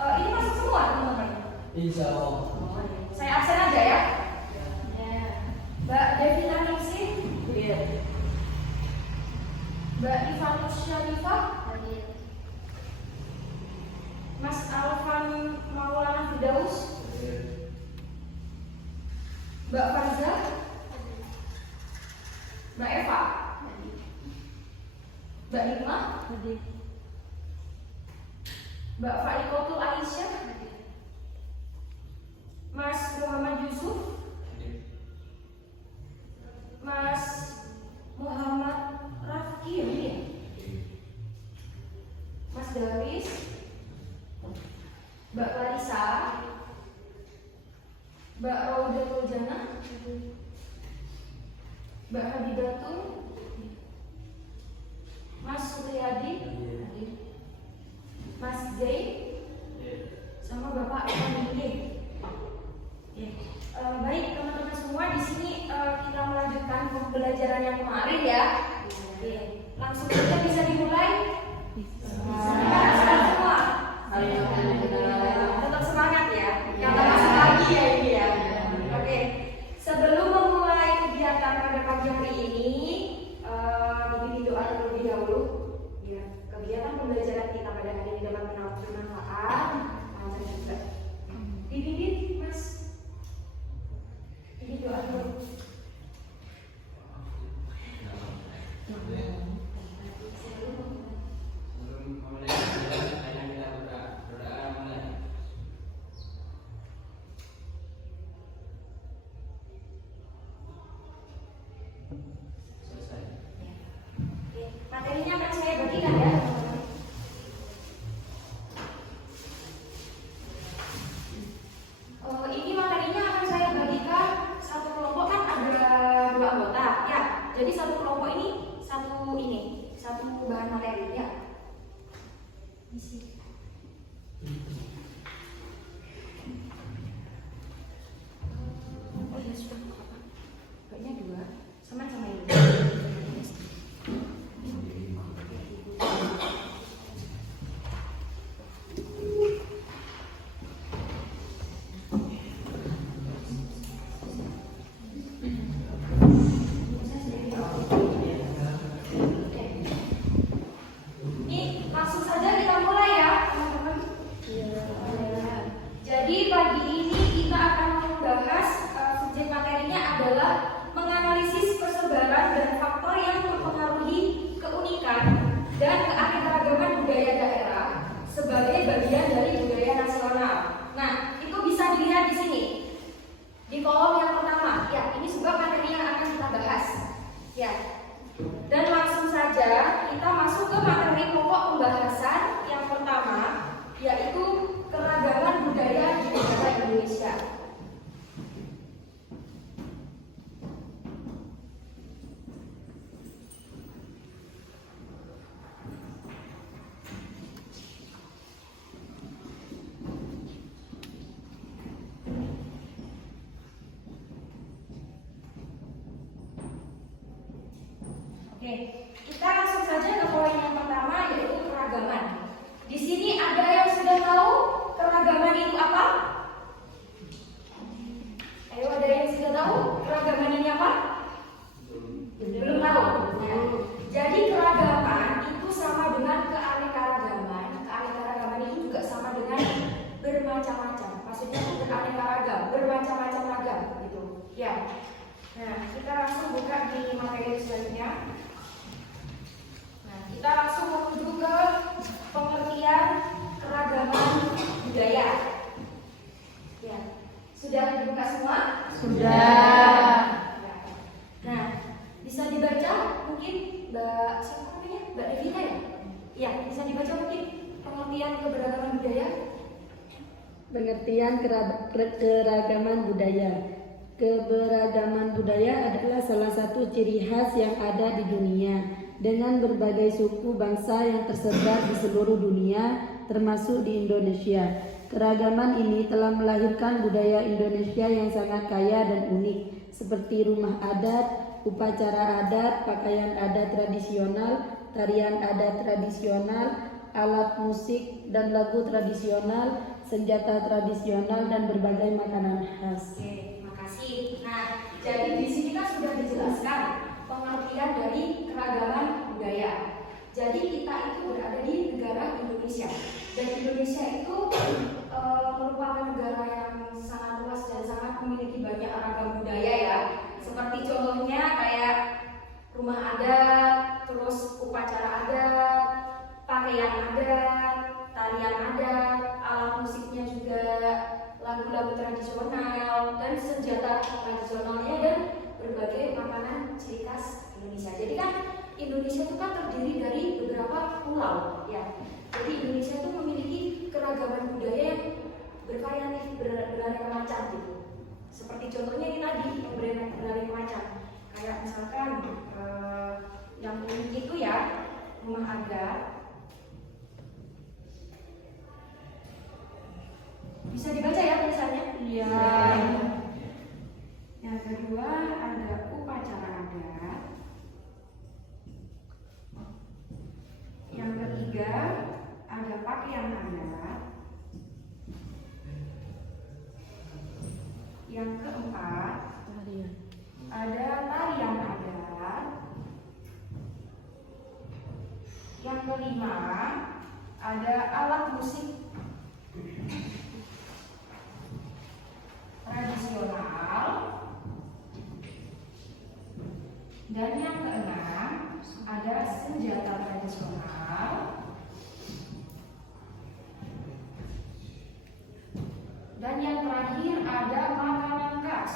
Ini masuk semua teman-teman? Insya Allah. Saya absen aja ya. Mbak Devina Ningsih. Mbak Ivanus Syarifah. Mas Alvan Maulana Firdaus. Mbak Farza. Mbak Eva. Mbak Irma. Mbak Faikotul Aisyah. Mas Muhammad Yusuf. Mas Muhammad Rafki. Mas Daris. Mbak Larissa. Mbak Raudatul Jannah. Mbak Habibatun. Mas Suryadi. Mas Zain. Sama Bapak Emily. Baik teman-teman semua, di sini kita melanjutkan pembelajaran yang kemarin ya. Langsung saja bisa dimulai. Semangat semua. Tetap semangat ya. Jangan masuk lagi ya ini ya. Oke. Sebelum memulai kegiatan pada pagi hari ini, dibimbing doa terlebih dahulu. Ya, kegiatan pembelajaran kita pada hari ini dapat bermanfaat, lancar juga. Dibimbing Mas. Ini doa dulu. Materinya akan saya bagikan ya teman-teman. Ini materinya akan saya bagikan satu kelompok, kan ada 2 anggota ya. Jadi satu kelompok ini satu bahan materi ya. Isi. Oh ya sudah apa? Banyak 2 sama ini. Oke, kita langsung saja ke poin yang pertama, yaitu keragaman. Di sini ada yang sudah tahu keragaman itu apa? Ayo, ada yang sudah tahu keragaman ini apa? Belum tahu. Nah, jadi keragaman itu sama dengan keanekaragaman. Keanekaragaman itu juga sama dengan bermacam-macam. Maksudnya beraneka ragam, bermacam-macam ragam gitu. Ya. Nah, kita langsung buka di materi selanjutnya. Kita langsung menuju ke pengertian keragaman budaya. Ya, sudah dibuka semua? Sudah. Nah, bisa dibaca mungkin Mbak siapa namanya? Mbak Devina ya? Iya, bisa dibaca mungkin pengertian keberagaman budaya. Pengertian keragaman budaya. Keberagaman budaya adalah salah satu ciri khas yang ada di dunia. Dengan berbagai suku bangsa yang tersebar di seluruh dunia, termasuk di Indonesia. Keragaman ini telah melahirkan budaya Indonesia yang sangat kaya dan unik, seperti rumah adat, upacara adat, pakaian adat tradisional, tarian adat tradisional, alat musik dan lagu tradisional, senjata tradisional, dan berbagai makanan khas. Oke, makasih. Nah, jadi di sini kan sudah dijelaskan pengertian dari keragaman budaya. Jadi kita itu berada di negara Indonesia, dan Indonesia itu merupakan negara yang sangat luas dan sangat memiliki banyak ragam budaya ya. Seperti contohnya kayak rumah adat, terus upacara adat, pakaian adat, tarian adat, alat musiknya juga lagu-lagu tradisional dan senjata tradisionalnya dan berbagai makanan ciri khas Indonesia. Jadi kan Indonesia itu kan terdiri dari beberapa pulau ya. Jadi Indonesia itu memiliki keragaman budaya yang bervariatif, beraneka macam gitu. Seperti contohnya ini tadi yang beraneka macam. Kayak misalkan yang unik itu ya rumah adat. Bisa dibaca ya tulisannya? Iya. Yang kedua ada upacara adat. Yang ketiga ada pakaian adat. Yang keempat ada tarian adat. Yang kelima ada alat musik tradisional. Dan yang keenam ada senjata tradisional. Dan yang terakhir ada makanan khas.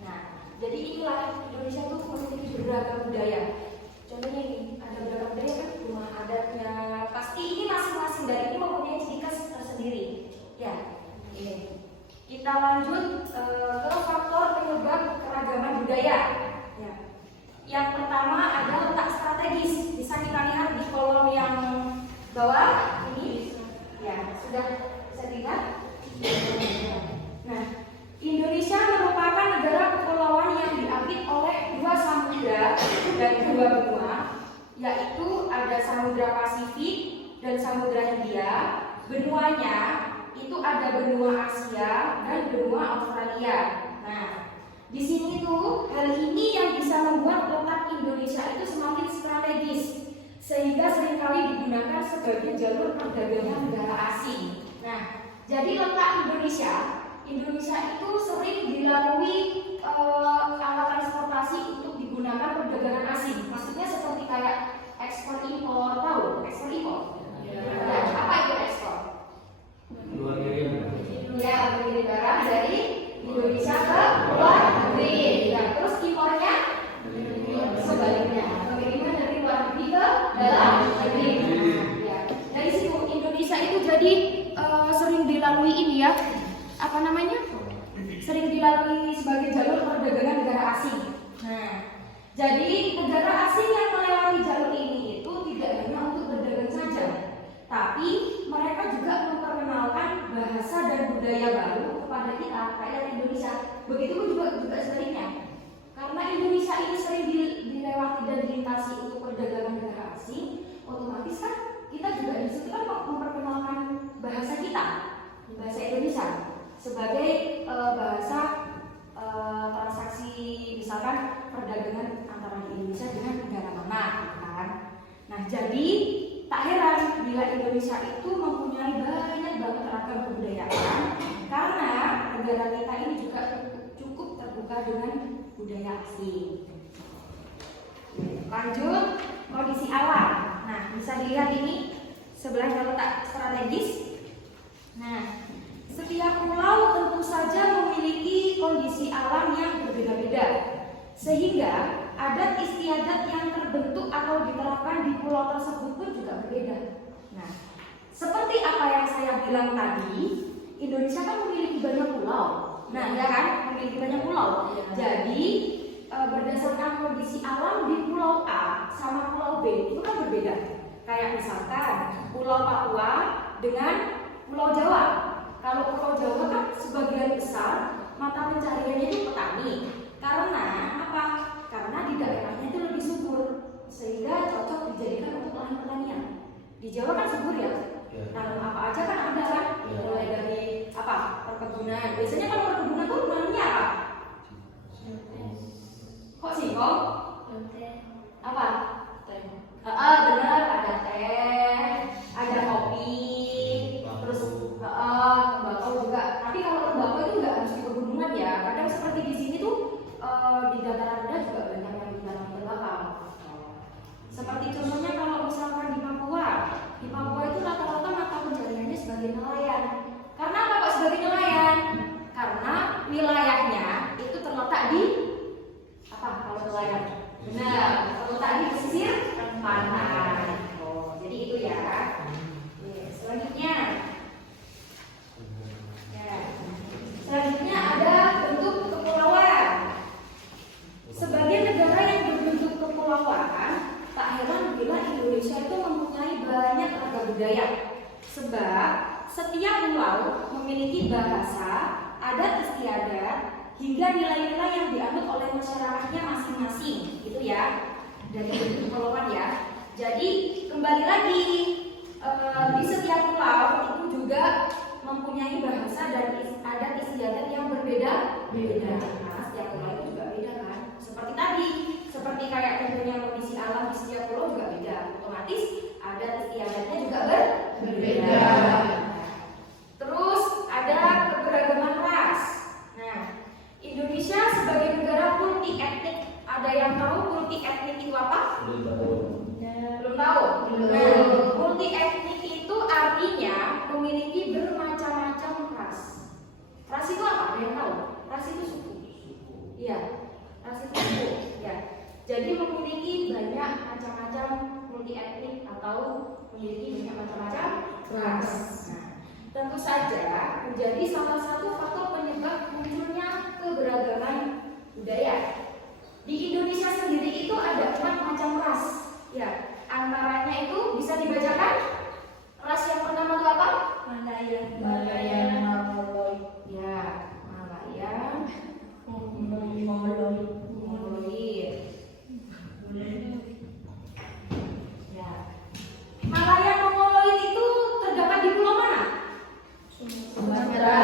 Nah, jadi inilah Indonesia itu memiliki beragam budaya. Contohnya ini, ada beragam budaya kan, rumah adatnya. Pasti ini masing-masing dari ini mempunyai ciri khas tersendiri. Ya, ini. Kita lanjut ke faktor penyebab keragaman budaya. Ya. Yang pertama ada letak strategis. Bisa kita lihat di kolom yang bawah ini. Ya, sudah bisa dilihat. Nah, Indonesia merupakan negara kepulauan yang diapit oleh 2 samudra dan 2 benua, yaitu ada Samudra Pasifik dan Samudra Hindia. Benuanya itu ada benua Asia dan benua Australia. Nah, di sini tuh hal ini yang bisa membuat letak Indonesia itu semakin strategis, sehingga seringkali digunakan sebagai jalur perdagangan negara asing. Nah, jadi letak Indonesia itu sering dilalui alat transportasi untuk digunakan perdagangan asing. Maksudnya seperti kayak ekspor impor, tahu ekspor impor? Nah, apa itu ekspor? Luar negeri. Ya, mengirim barang dari Indonesia ke luar negeri. Ya, terus impornya sebaliknya, pengiriman dari luar negeri ke dalam negeri. Ya, dari situ Indonesia itu jadi sering dilalui ini ya, apa namanya? Sering dilalui sebagai jalur perdagangan negara asing. Nah, jadi negara asing yang melewati jalur ini itu tidak hanya untuk berdagang saja, tapi mereka juga memperkenalkan bahasa dan budaya baru kepada kita, kayak Indonesia. Begitu juga sebaliknya. Karena Indonesia ini sering dilewati dan dilintasi untuk perdagangan negara asing, otomatis kan kita juga di situ kan memperkenalkan bahasa kita, bahasa Indonesia sebagai bahasa transaksi, misalkan perdagangan antara Indonesia dengan negara mana, kan? Nah, jadi tak heran bila Indonesia itu mempunyai banyak banget ragam kebudayaan, karena negara kita ini juga cukup terbuka dengan budaya asing. Lanjut, kondisi alam. Nah, bisa dilihat ini sebelah letak strategis. Nah, setiap pulau tentu saja memiliki kondisi alam yang berbeda-beda, sehingga adat istiadat yang terbentuk atau diterapkan di pulau tersebut pun juga berbeda. Nah, seperti apa yang saya bilang tadi, Indonesia kan memiliki banyak pulau. Nah, ya kan, memiliki banyak pulau. Jadi berdasarkan kondisi alam di Pulau A sama Pulau B itu kan berbeda. Kayak misalkan Pulau Papua dengan Pulau Jawa. Kalau Pulau Jawa kan sebagian besar mata pencariannya itu petani. Karena apa? Karena di daerahnya itu lebih subur sehingga cocok dijadikan untuk lahan pertanian. Di Jawa kan subur ya, tanam apa aja kan ada kan, mulai dari apa perkebunan. Biasanya kalau perkebunan tuh nanamnya apa? Kok singkong? Apa? Benar, ada teh, ada kopi, terus tembakau juga. Tapi kalau tembakau itu nggak harus di pegunungan ya. Kadang seperti di sini tuh di dataran rendah juga banyak yang ditanam tembakau. Seperti contohnya kalau misalkan di Papua itu rata-rata mata pencariannya sebagai nelayan. Karena apa kok sebagai nelayan? Karena wilayahnya itu terletak di apa kalau nelayan? Benar, terletak di pesisir pantai. Jadi itu ya. Selanjutnya, selanjutnya ada bentuk kepulauan. Sebagai negara yang berbentuk kepulauan, tak heran bila Indonesia itu mempunyai banyak ragam budaya. Sebab setiap pulau memiliki bahasa, adat istiadat, hingga nilai-nilai yang dianut oleh masyarakatnya masing-masing, gitu ya. Dari bentuk kepulauan ya. Jadi kembali lagi di setiap pulau itu juga mempunyai bahasa dan adat istiadat yang berbeda-beda. Nah, setiap pulau itu juga beda kan. Seperti tadi, seperti kayak tentunya kondisi alam di setiap pulau juga beda. Otomatis adat istiadatnya juga berbeda. Terus ada keberagaman ras. Nah, Indonesia sebagai negara multi etnik, ada yang tahu multi etnik itu apa? Belum tahu. Multi etnik itu artinya memiliki bermacam-macam ras. Ras itu apa? Ada yang tahu? Ras itu suku. Iya, ras itu suku. Ya. Jadi memiliki banyak macam-macam multi etnik atau memiliki banyak macam-macam ras. Nah, tentu saja menjadi salah satu faktor penyebab munculnya keberagaman budaya. Di Indonesia sendiri itu ada 4 macam ras. Ya, antaranya itu bisa dibacakan. Ras yang pertama itu apa? Malayan, Mongoloid. Ya, Malayan, Mongoloid. Ya. Malayan Mongoloid itu terdapat di pulau mana? Sumatera,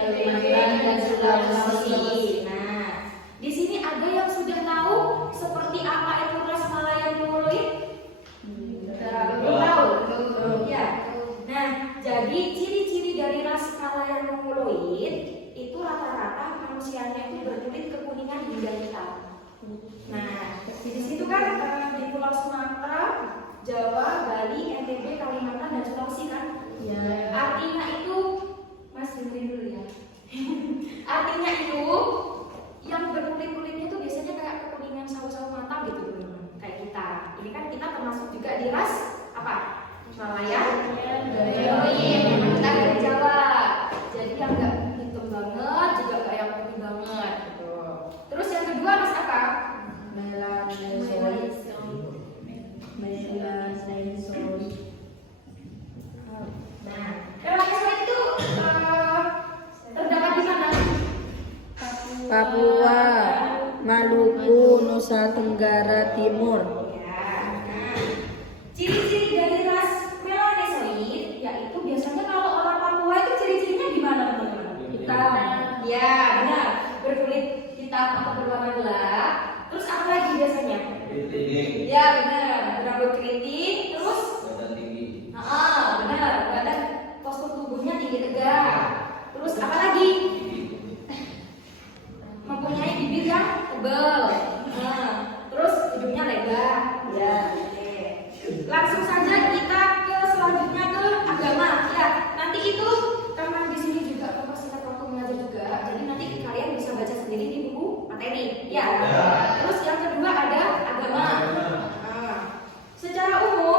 Kalimantan, dan Sulawesi. Nah, di sini ada yang sudah tahu seperti apa itu ras Malayan Mongoloid? Belum tahu. Ya. Nah, jadi ciri-ciri dari ras Malayan Mongoloid itu rata-rata manusianya itu berkulit kekuningan hingga hitam. Nah, di situ kan di Pulau Sumatera, Jawa, Bali, NTB, Kalimantan, dan Sulawesi kan? Ya. Artinya itu, Mas dengerin dulu ya. Artinya itu yang berkulit-kulitnya itu biasanya kayak kekuningan sawo-sawo matang gitu teman-teman. Kayak kita. Ini kan kita termasuk juga di ras apa? Malayan. Memang kita dari Jawa. Jadi yang nggak hitam banget, juga nggak yang putih banget. Gitu. Terus yang kedua mas apa? Melanesoid. Nah, melanesoid itu terdapat di mana? Papua, Maluku, Nusa Tenggara Timur. Ya. Nah, ciri-ciri dari ras melanesoid yaitu biasanya kalau orang Papua itu ciri-cirinya gimana teman-teman? Hitam. Ya, benar. Berkulit hitam atau berwarna gelap. Terus apa lagi biasanya? Ya, benar. Berambut keriting. Terus? Badan tinggi. Benar. Badan postur tubuhnya tinggi tegak. Terus apa lagi? Mempunyai bibir yang tebal. Terus hidungnya lebar. Ya, oke. Langsung saja kita ke selanjutnya ke agama. Ya, nanti itu karena di sini juga kapasitas waktu mengajar juga, jadi nanti kalian bisa baca sendiri di buku materi. Ya. Terus yang kedua ada agama. Secara umum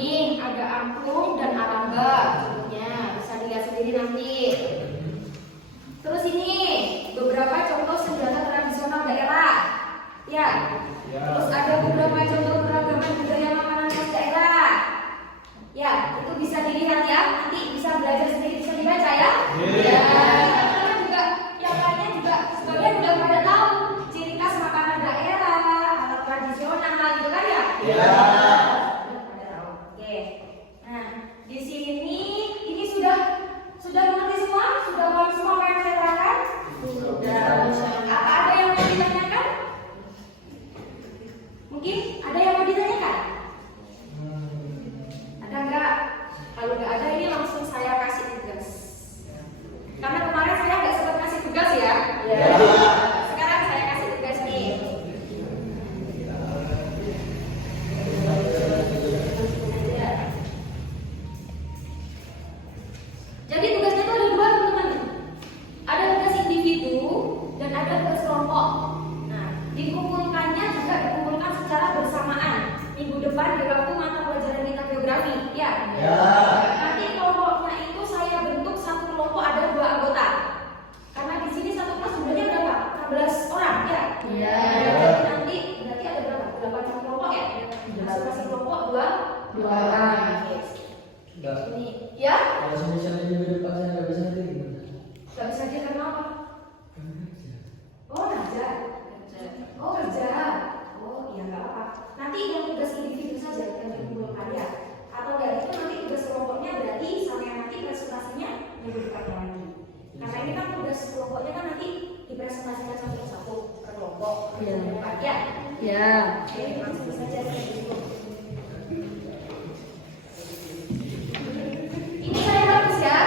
Nih ada angklung dan aramba contohnya, bisa dilihat sendiri nanti. Terus ini beberapa contoh senjata tradisional daerah. Ya. Terus ada beberapa contoh keragaman budaya makanan khas daerah. Ya, itu bisa dilihat ya. Nanti bisa belajar sendiri, bisa dibaca ya. Ya. Karena juga yang lainnya juga sebagian udah pada tahu ciri khas makanan daerah, alat tradisional gitu kan ya? Ya. Pada tahu. Oke. Nah, di sini ini sudah mengerti semua? Sudah paham semua apa yang saya terangkan? Sudah. Apa ada yang mau ditanyakan? Mungkin ada yang mau ditanyakan? Ada enggak? Kalau enggak ada ini langsung saya kasih tugas. Karena kemarin saya enggak sempat kasih tugas ya. Ya. Sekarang saya kasih tugas nih. Jadi tugasnya itu ada dua teman-teman. Ada tugas individu dan ada tugas kelompok. Nah, dikumpulkannya juga dikumpulkan secara bersamaan. Minggu depan di waktu mata pelajaran kita geografi, ya. Ya. Nanti kelompoknya itu saya bentuk satu kelompok ada 2 anggota. Karena di sini satu kelas sebenarnya berapa? 16 orang, ya. Ya. Jadi nanti berarti ada berapa? 8 kelompok ya. Masing-masing kelompok 2 orang. Oke. Enggak. Ini, ya. Kalau misalnya minggu depan saya nggak bisa nanti gimana? Gak bisa dia karena apa? Oh, kerja. Oh, kerja. Oh, iya nggak apa. Nanti yang tugas individu saja yang dikumpulkan ya. Atau dari itu nanti tugas kelompoknya berarti sampai nanti presentasinya minggu depan lagi. Karena ini kan tugas kelompoknya kan nanti dipresentasikan satu-satu ke kelompok. Iya. Ya. Ya. Oke, langsung saja. Ini saya hapus ya.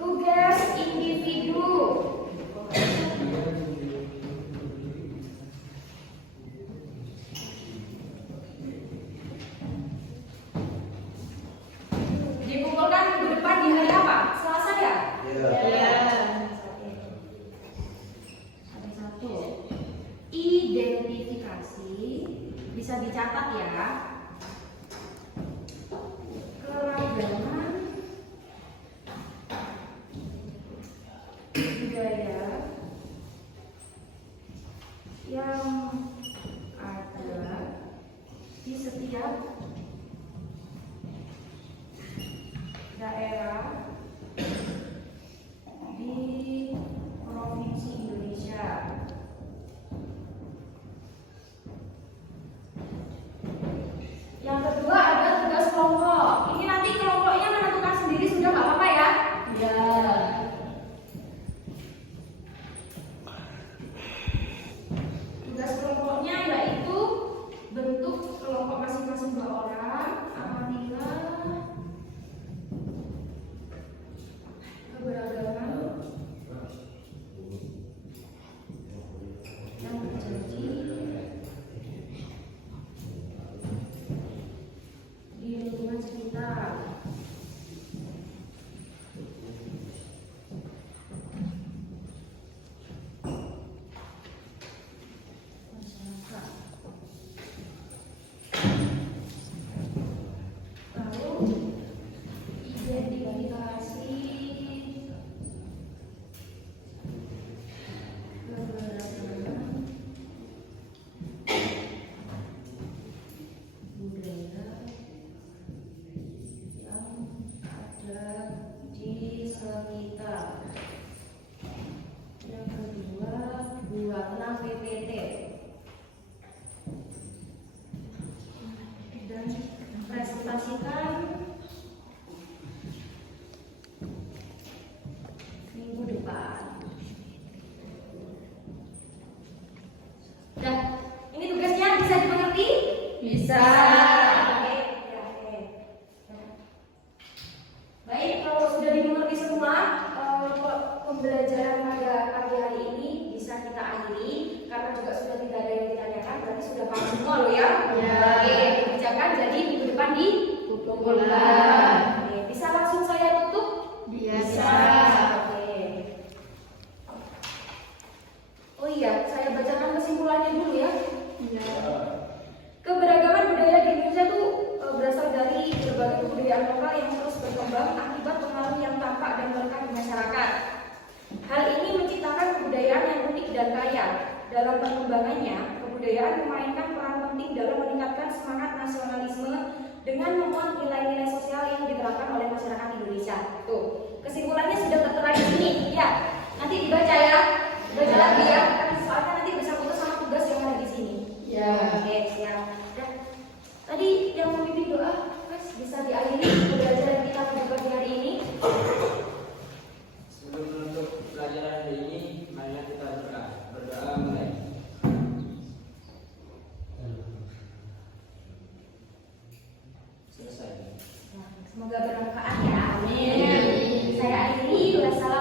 Tugas individu. Dikumpulkan minggu depan di hari apa? Selasa ya? Ya. Ada satu. Identifikasi bisa dicatat ya. Keragaman budaya yang ada di setiap daerah di provinsi Indonesia. Yang kedua ada tugas kelompok. Ini nanti kelompoknya menentukan sendiri sudah nggak apa-apa ya? Ya. Tugas kelompoknya yaitu bentuk kelompok masing-masing 2 orang. Amatilah keberagaman yang terjadi di lingkungan sekitar. Masyarakat. Lalu identifikasi keberagaman budaya yang ada di sekitar. Yang kedua, buatlah PPT dan presentasikan minggu depan. Nah, ini tugasnya bisa dimengerti? Bisa. Oke, ya, oke. Baik, kalau sudah dimengerti semua, pembelajaran pada pagi hari ini bisa kita akhiri karena juga sudah tidak ada yang ditanyakan, berarti sudah paham semua loh ya. Ya. Oke, kebijakan kebudayaan memainkan peran penting dalam meningkatkan semangat nasionalisme dengan memuat nilai-nilai sosial yang diterapkan oleh masyarakat Indonesia. Tuh, kesimpulannya sudah tertera di sini. Ya, nanti dibaca ya, dibaca lagi ya. Soalnya nanti bersangkutan sama tugas yang ada di sini. Ya. Oke, siap. Ya. Tadi yang memimpin doa, Mas, bisa diakhiri pembelajaran kita pada pagi hari ini. Sebelum menutup pelajaran hari ini, marilah kita berdoa. Berdoa mulai. Selesai. Semoga bermanfaat ya. Amin. Saya akhiri. Wassalamualaikum